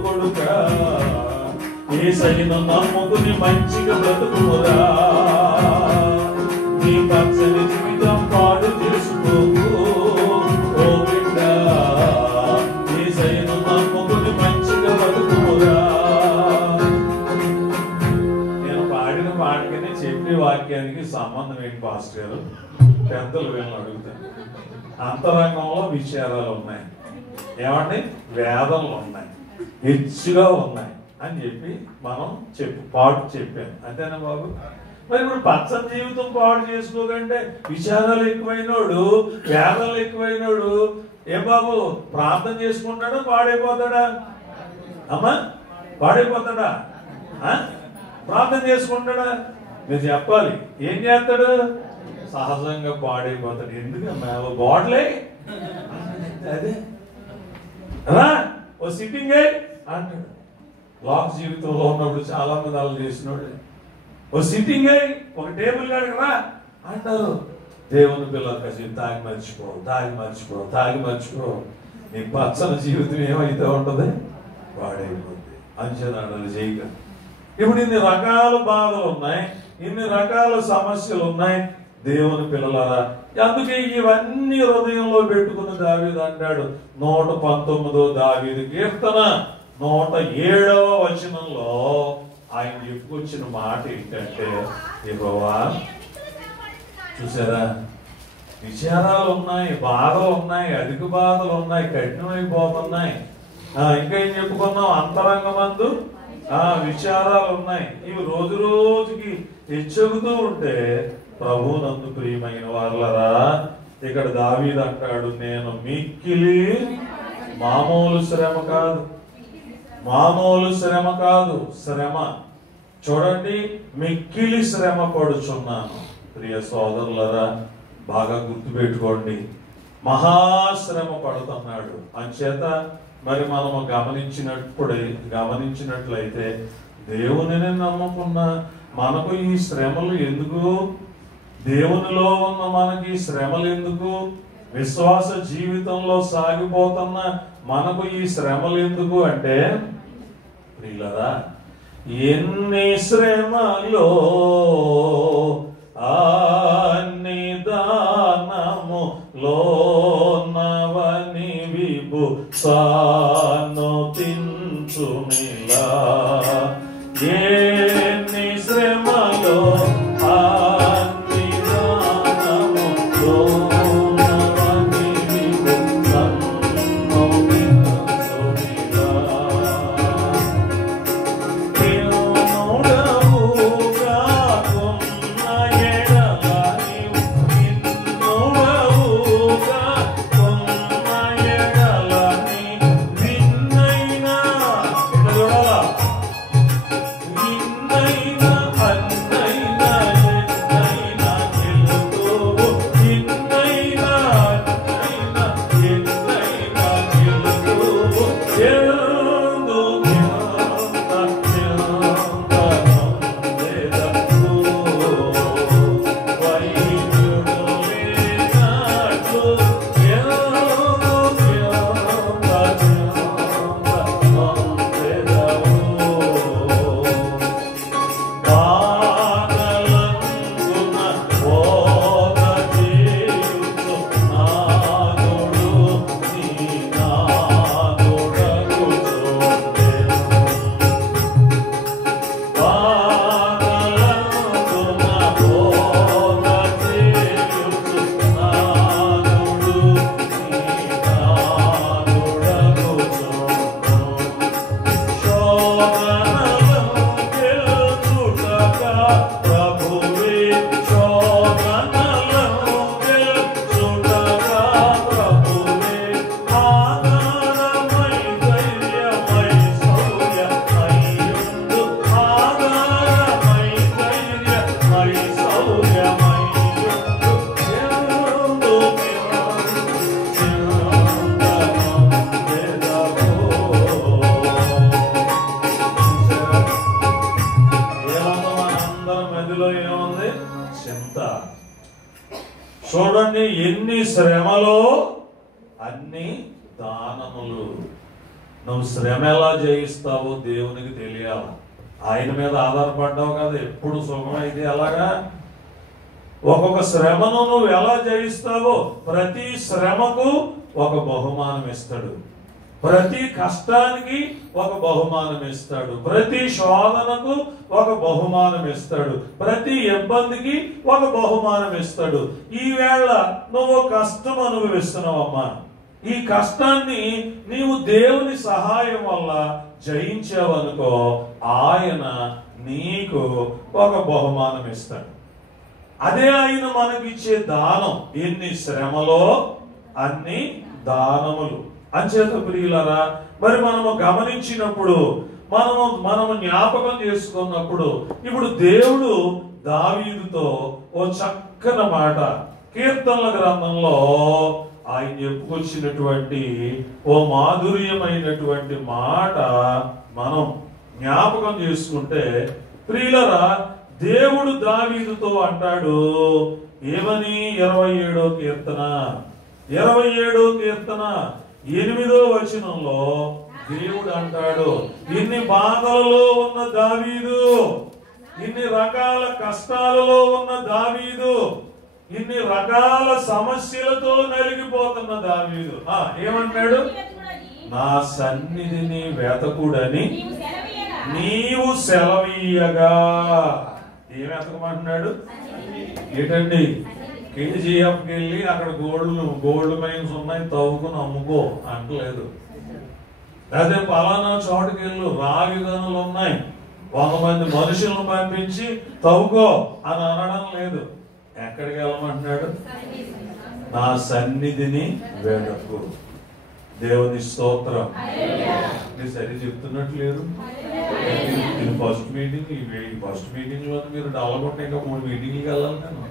కొడుకా, యేసయ్యను నమ్ముకుని మంచిగా బ్రతుకురా. నీ పచ్చని జీవితం పాడు చేసుకోకు ఓ బిడ్డ, యేసయ్యను నమ్ముకుని మంచిగా బ్రతుకురా. నేను పాడిన పాటకనే చెప్పే వాక్యానికి సంబంధం ఏంటి పాస్టర్ గారు? పెద్దలు వీళ్ళని అడుగుతాను. అంతరంగంలో విచారాలు ఉన్నాయి, ఏమండి వేదనలు ఉన్నాయి, హెచ్చుగా ఉన్నాయి అని చెప్పి మనం పాటు చెప్పాను. అంతేనా బాబు? మరి ఇప్పుడు పచ్చని జీవితం పాడు చేసుకోకంటే విచారాలు ఎక్కువైనోడు, వేదనలు ఎక్కువైనోడు ఏం బాబు ప్రార్థన చేసుకుంటాడా? పాడైపోతాడా? అమ్మా పాడైపోతాడా? ప్రార్థన చేసుకుంటాడా? మీరు చెప్పాలి. ఏం చేస్తాడు? సహజంగా పాడైపోతాడు. ఎందుకమ్మా బాటలే అదే రా ఓ సిట్టింగ్ అంటాడు. లాక్ జీవితంలో ఉన్నప్పుడు చాలా మంది అలా చేసినోడే. ఓ సిట్టింగ్ ఒక టేబుల్ కాడికి రా అంటారు. దేవుని పిల్లలు కాసేపు తాగి మర్చిపో నీ పచ్చని జీవితం ఏమైతే ఉంటది వాడైపోతుంది. అంచనాలు చేయక ఇప్పుడు ఇన్ని రకాల బాధలు ఉన్నాయి, ఇన్ని రకాల సమస్యలు ఉన్నాయి దేవుని పిల్లలారా. అందుకే ఇవన్నీ హృదయంలో పెట్టుకుని దావీదు అంటాడు 119 దావీదు కీర్తన 107వ వచనంలో ఆయన చెప్పుకొచ్చిన మాట ఏంటంటే, యెహోవా చూసారా విచారాలు ఉన్నాయి, బాధలు ఉన్నాయి, అధిక బాధలు ఉన్నాయి, కఠినమైపోతున్నాయి. ఇంకా ఏం చెప్పుకున్నాం, అంతరంగమందు విచారాలు ఉన్నాయి. ఇవి రోజు రోజుకి హెచ్చుగుతూ ఉంటే ప్రభువునందు ప్రియమైన వాళ్ళరా, ఇక్కడ దావీదు అంటాడు, నేను మిక్కిలి మామూలు శ్రమ కాదు శ్రమ. చూడండి, మిక్కిలి శ్రమ పడుచున్నాను. ప్రియ సోదరులరా, బాగా గుర్తుపెట్టుకోండి, మహాశ్రమ పడుతున్నాడు. అంచేత మరి మనము గమనించినట్లయితే దేవునిని నమ్ముకున్న మనకు ఈ శ్రమలు ఎందుకు? దేవునిలో ఉన్న మనకి శ్రమలు ఎందుకు? విశ్వాస జీవితంలో సాగిపోతున్న మనకు ఈ శ్రమలు ఎందుకు అంటే, ప్రియులరా, ఎన్ని శ్రమలో అన్ని దానములో నవని విభు సాను తించునిలా. ఎన్ని శ్రమలో అన్ని దానములో నవని విభు సాను తించునిలా. చూడండి, ఎన్ని శ్రమలో అన్ని దానములు. నువ్వు శ్రమ ఎలా జయిస్తావో దేవునికి తెలియాలి. ఆయన మీద ఆధారపడ్డావు కదా, ఎప్పుడు సుఖమైతే అలాగా. ఒక్కొక్క శ్రమను నువ్వు ఎలా జయిస్తావో ప్రతి శ్రమకు ఒక బహుమానం ఇస్తాడు. ప్రతి కష్టానికి ఒక బహుమానం ఇస్తాడు. ప్రతి శోధనకు ఒక బహుమానం ఇస్తాడు. ప్రతి ఇబ్బందికి ఒక బహుమానం ఇస్తాడు. ఈవేళ నువ్వు కష్టం అనుభవిస్తున్నావమ్మా, ఈ కష్టాన్ని నీవు దేవుని సహాయం వల్ల జయించావనుకో, ఆయన నీకు ఒక బహుమానం ఇస్తాడు. అదే ఆయన మనకిచ్చే దానం. ఎన్ని శ్రమలో అన్ని దానములు. అంచేత ప్రియులరా, మరి మనము గమనించినప్పుడు, మనము జ్ఞాపకం చేసుకున్నప్పుడు, ఇప్పుడు దేవుడు దావీదుతో ఓ చక్కని మాట కీర్తనల గ్రంథంలో ఆయన చెప్పుకొచ్చినటువంటి ఓ మాధుర్యమైనటువంటి మాట మనం జ్ఞాపకం చేసుకుంటే, ప్రియులరా, దేవుడు దావీదుతో అంటాడు ఏమని? 27వ కీర్తన 8వ వచనంలో దేవుడు అంటాడు, ఇన్ని బాధలలో ఉన్న దావీదు, ఇన్ని రకాల కష్టాలలో ఉన్న దావీదు, ఇన్ని రకాల సమస్యలతో నలిగిపోతున్న దావీదు ఏమంటాడు? నా సన్నిధిని వెతకుడని నీవు సెలవీయగా. ఏం వెతకమంటున్నాడు? ఏంటండి? KGFకి వెళ్ళి అక్కడ గోల్డ్ మైన్స్ ఉన్నాయి, తవ్వుకుని అమ్ముకో అంటలేదు. అదే పలానా చోటుకి వెళ్ళు, రాగి గనులు ఉన్నాయి, 100 మంది మనుషులను పంపించి తవ్వుకో అని అనడం లేదు. ఎక్కడికి వెళ్ళమంటున్నాడు? నా సన్నిధిని వెతకు. దేవుని స్తోత్రం. మీరు సరి చెప్తున్నట్లేదు. ఇది ఫస్ట్ మీటింగ్. ఈ ఫస్ట్ మీటింగ్ లో మీరు డెవలప్మెంట్ ఇంకా 3 మీటింగ్కి వెళ్ళాలి నేను.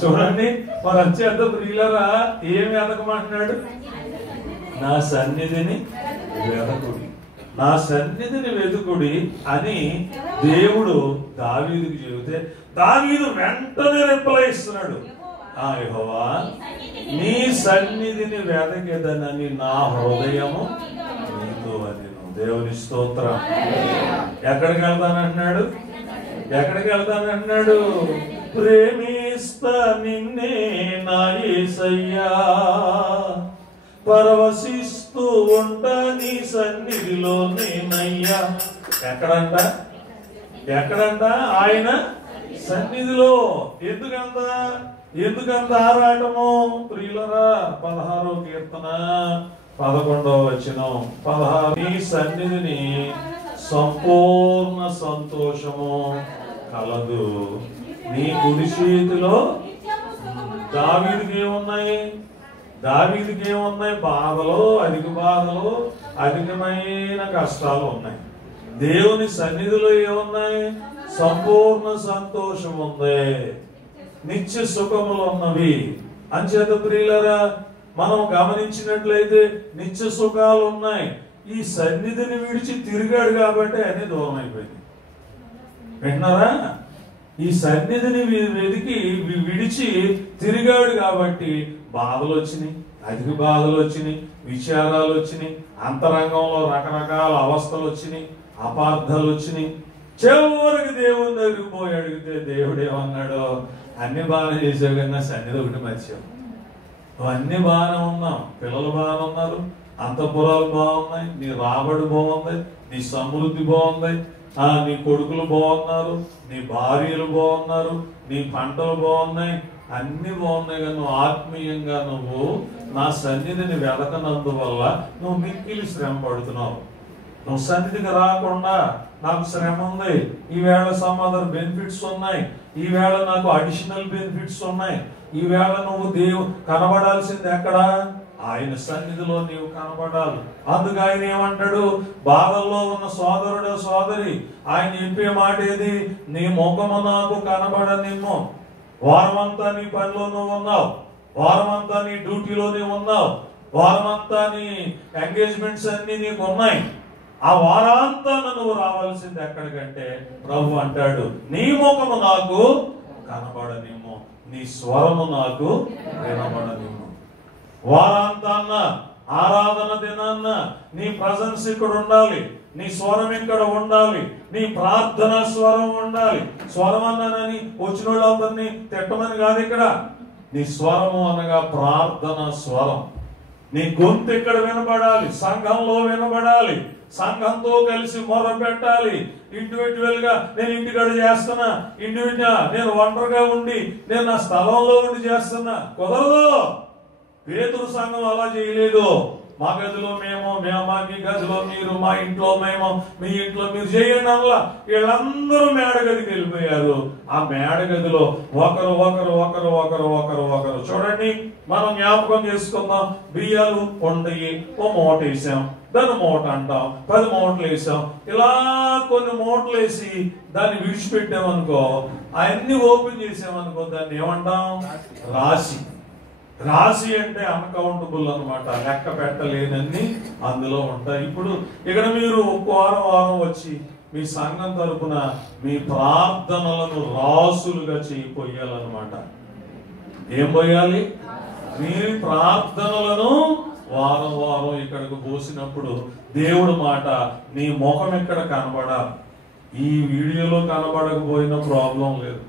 చూడండి, మరి అంచేత ప్రియులరా ఏమి వెతకమంటున్నాడు? నా సన్నిధిని వెతకుడి, నా సన్నిధిని వెతుకుడి అని దేవుడు దావీదుకి చెబితే, దావీదు వెంటనే రిప్లై ఇస్తున్నాడు, యెహోవా నీ సన్నిధిని వెతకెదనని నా హృదయము నీతో అనెను. దేవుని స్తోత్రం. ఎక్కడికి వెళ్తానంటున్నాడు? ఎక్కడికి వెళ్తానంటున్నాడు? ప్రేమిస్తా నిన్నే నా యేసయ్యా, పరవశిస్తూ ఉంటా నీ సన్నిధిలో నేనయ్యా. ఎక్కడంట? ఆయన సన్నిధిలో. ఎందుకంత ఆరాటము? ప్రియులరా, 16వ కీర్తన 11వ వచనం 16, నీ సన్నిధిని సంపూర్ణ సంతోషము కలదు, నీ కుడి చేతిలో. దావీదుకి ఏమున్నాయి? బాధలు, అధికమైన కష్టాలు ఉన్నాయి. దేవుని సన్నిధిలో ఏమున్నాయి? సంపూర్ణ సంతోషం ఉంది, నిత్య సుఖములు ఉన్నవి. అంచేత ప్రియులరా, మనం గమనించినట్లయితే నిత్య సుఖాలు ఉన్నాయి. ఈ సన్నిధిని విడిచి తిరిగాడు కాబట్టి అన్ని దూరం అయిపోయింది. వింటున్నారా? ఈ సన్నిధిని విడిచి తిరిగాడు కాబట్టి బాధలు వచ్చినాయి, అధిక బాధలు వచ్చినాయి, విచారాలు వచ్చినాయి, అంతరంగంలో రకరకాల అవస్థలు వచ్చినాయి, అపార్థాలు వచ్చినాయి. చివరికి దేవుని దగ్గరికి పోయి అడిగితే దేవుడు ఏమన్నాడు? అన్ని బాగానే చేసావు కన్నా సన్నిధి ఒకటి మర్చావు. నువ్వు అన్ని బాగానే ఉన్నావు, పిల్లలు బాగానే ఉన్నారు, అంతఃపురాలు బాగున్నాయి, నీ రాబడి బాగుంది, నీ సమృద్ధి బాగుంది, నీ కొడుకులు బాగున్నారు, నీ భార్యలు బాగున్నారు, నీ పంటలు బాగున్నాయి, అన్ని బాగున్నాయి. కానీ నువ్వు ఆత్మీయంగా నువ్వు నా సన్నిధిని వెతకనందువల్ల నువ్వు మిక్కిలి శ్రమ పడుతున్నావు. నువ్వు సన్నిధికి రాకుండా నాకు శ్రమ ఉంది, ఈవేళ సమ్ అదర్ బెనిఫిట్స్ ఉన్నాయి, ఈవేళ నాకు అడిషనల్ బెనిఫిట్స్ ఉన్నాయి. ఈవేళ నువ్వు కనబడాల్సింది ఎక్కడా? ఆయన సన్నిధిలో నీవు కనబడాలి. అందుకు ఆయన ఏమంటాడు? బాధల్లో ఉన్న సోదరుడు సోదరి, ఆయన చెప్పే మాట ఏది? నీ ముఖము నాకు కనబడనిమ్ము. వారమంతా నీ పనిలో నువ్వు ఉన్నావు, వారమంతా నీ డ్యూటీలో నీవు ఉన్నావు, వారమంతా నీ ఎంగేజ్మెంట్స్ అన్ని నీకు ఉన్నాయి. ఆ వారాంతా నువ్వు రావాల్సింది ఎక్కడికంటే ప్రభు అంటాడు, నీ ముఖము నాకు కనబడనిమ్ము, నీ స్వరము నాకు వినబడనిమ్ము. వారాంతాన్న ఆరాధన దినాన్న నీ ప్రజెన్స్ ఇక్కడ ఉండాలి, నీ స్వరం ఇక్కడ ఉండాలి, నీ ప్రార్థన స్వరం ఉండాలి. స్వరం అన్నానని వచ్చిన వాళ్ళందరినీ తిట్టమని కాదు ఇక్కడ. నీ స్వరము అనగా ప్రార్థన స్వరం. నీ గొంతు ఇక్కడ వినబడాలి, సంఘంలో వినబడాలి, సంఘంతో కలిసి మొర్ర పెట్టాలి. ఇండివిజువల్ గా నేను ఇంటికాడ చేస్తున్నా, ఇండివిజువల్ నేను ఒంటరిగా ఉండి నేను నా స్థలంలో ఉండి చేస్తున్నా, కుదరదు. పేతురు సంఘం అలా చేయలేదు. మా గదిలో మేము, మీ గదిలో మీరు, మా ఇంట్లో మేము, మీ ఇంట్లో మీరు చేయండి అలా. వీళ్ళందరూ మేడగదికి వెళ్ళిపోయారు. ఆ మేడగదిలో ఒకరు ఒకరు ఒకరు ఒకరు ఒకరు ఒకరు చూడండి, మనం జ్ఞాపకం చేసుకుందాం. బియ్యాలు కొండయి ఓ మూట వేసాం, దాన్ని మూట అంటాం, 10 మూటలు వేసాం. ఇలా కొన్ని మూటలు వేసి దాన్ని విడిచిపెట్టామనుకో, అవన్నీ ఓపెన్ చేసామనుకో, దాన్ని ఏమంటాం? రాశి. రాశి అంటే అన్కౌంటబుల్ అన్నమాట, లెక్క పెట్టలేనన్ని అందులో ఉంటాయి. ఇప్పుడు ఇక్కడ మీరు వారం వారం వచ్చి మీ సంఘం తరపున మీ ప్రార్థనలను రాసులుగా చేయిపోయాలన్నమాట. ఏం పోయాలి? మీ ప్రార్థనలను వారం వారం ఇక్కడికి పోసినప్పుడు దేవుడు మాట నీ ముఖం ఎక్కడ కనబడాలి. ఈ వీడియోలో కనబడకపోయినా ప్రాబ్లం లేదు,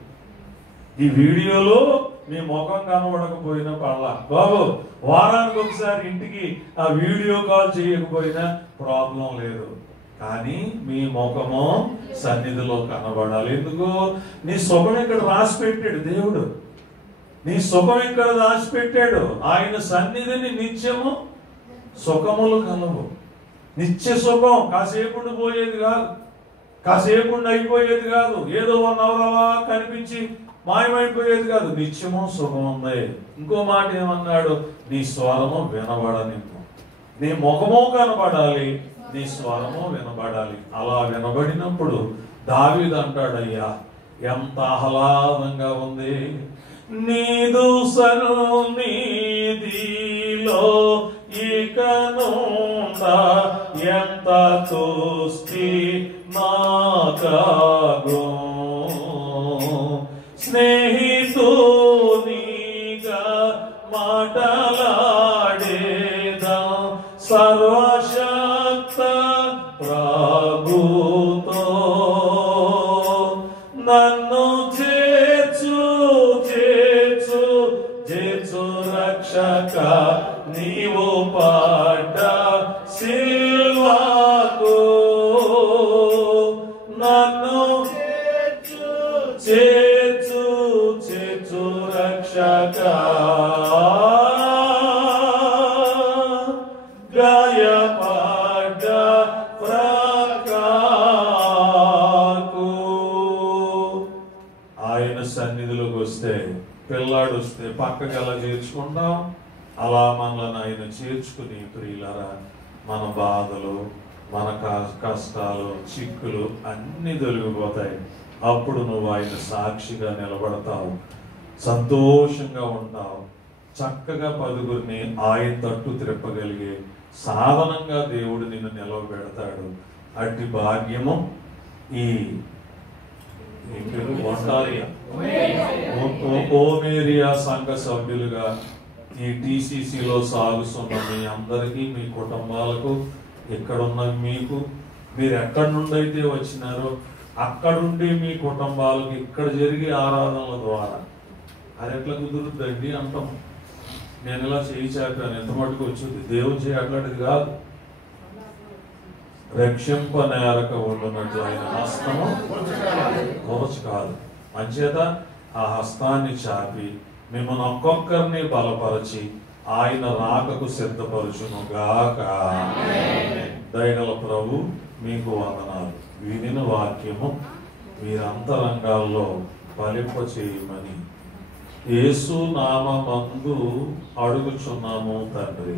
ఈ వీడియోలో మీ ముఖం కనబడకపోయినా పర్లా బాబు, వారానికి ఒకసారి ఇంటికి ఆ వీడియో కాల్ చేయకపోయినా ప్రాబ్లం లేదు. కానీ మీ ముఖము సన్నిధిలో కనబడాలి. ఎందుకు? నీ సుఖం ఇక్కడ రాసి పెట్టాడు దేవుడు, నీ సుఖం ఇక్కడ రాసి పెట్టాడు. ఆయన సన్నిధిని నిత్యము సుఖములు కలవు. నిత్య సుఖం కాసేపు పోయేది కాదు, కాసేపు అయిపోయేది కాదు, ఏదో 1 hour అలా కనిపించి మాయమైపోయేది కాదు. నిత్యము సుఖం ఉంది. ఇంకో మాట ఏమన్నాడు? నీ స్వరము వినబడని, నీ ముఖము కనబడాలి, నీ స్వరము వినబడాలి. అలా వినబడినప్పుడు దావీదు అంటాడయ్యా, ఎంత ఆహ్లాదంగా ఉంది నీదు సన్నిధిలో ఇకనుండా, ఎంత తుష్టి నాకాగు స్నేహితునిగా మాటలాడేదా సర్వశక్త ప్రభుతో నన్ను చేర్చు చేర్చు చేర్చు రక్షక నీవు పడ్డ సిల్వాకు నన్ను చేర్చు చేర్చు రక్షక గాయపడ్డ ప్రకాకు. ఆయన సన్నిధిలోకి వస్తే, పిల్లాడు వస్తే పక్కకి ఎలా చేర్చుకుంటాం, అలా మనల్ని ఆయన చేర్చుకుని ప్రియులరా మన బాధలు, మన కష్టాలు, చిక్కులు అన్ని తొలగిపోతాయి. అప్పుడు నువ్వు ఆయన సాక్షిగా నిలబడతావు, సంతోషంగా ఉంటావు, చక్కగా 10గురిని ఆయన తట్టు త్రిప్పగలిగే సాధనంగా దేవుడు నిన్ను నిలవబెడతాడు. అట్టి భాగ్యము ఈ ఓమేరియా సంఘ సభ్యులుగా ఈ టీసీసీలో సాగుతున్న మీ అందరికీ, మీ కుటుంబాలకు, ఇక్కడున్న మీకు, మీరు ఎక్కడి నుండి అయితే వచ్చినారో అక్కడుండి మీ కుటుంబాలకు ఇక్కడ జరిగే ఆరాధనల ద్వారా అది ఎట్లా కుదురుద్దండి అంటాం. నేను ఇలా చేయి చాపాను, ఎంత మటుకు వచ్చింది, దేవుని చేయి అట్లాంటిది కాదు. రక్షింపనేరక ఉండునట్లు ఆయన హస్తము కోరచు కాదు. అంచేత ఆ హస్తాన్ని చాపి మిమ్మల్ని ఒక్కొక్కరిని బలపరచి ఆయన రాకకు సిద్ధపరచును గాక. దయగల ప్రభు మీకు వందనాలు. వినిన వాక్యము మీరంతరంగాల్లో ఫలింప చేయమని యేసు నామమందు అడుగుచున్నాము తండ్రి.